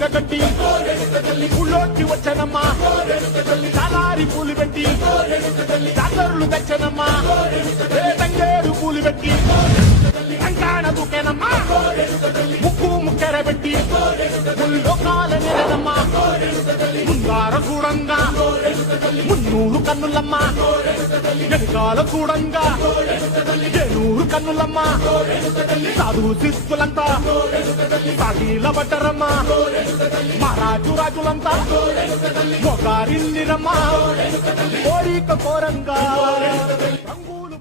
చీర కట్టి ఊళ్ళోకి వచ్చనమ్మా చాలారి పూలు పెట్టి జాతరులు తెచ్చనమ్మా తంగేరు పూలు పెట్టి అంకాణ దూకేనమ్మా ముక్కు ముక్కెర పెట్టి ముల్లోకాల నిరనమ్మా ముందార చూడంగా మున్నూరు కన్నులమ్మా వెనకాల చూడంగా ఏనూరు కన్నులమ్మా సాధువు శిస్తులంతా సాగిల పడ్డరమ్మా మహారాజు రాజులంతా మొగారిల్లిరమ్మా కోరిక కోరంగా రంగులు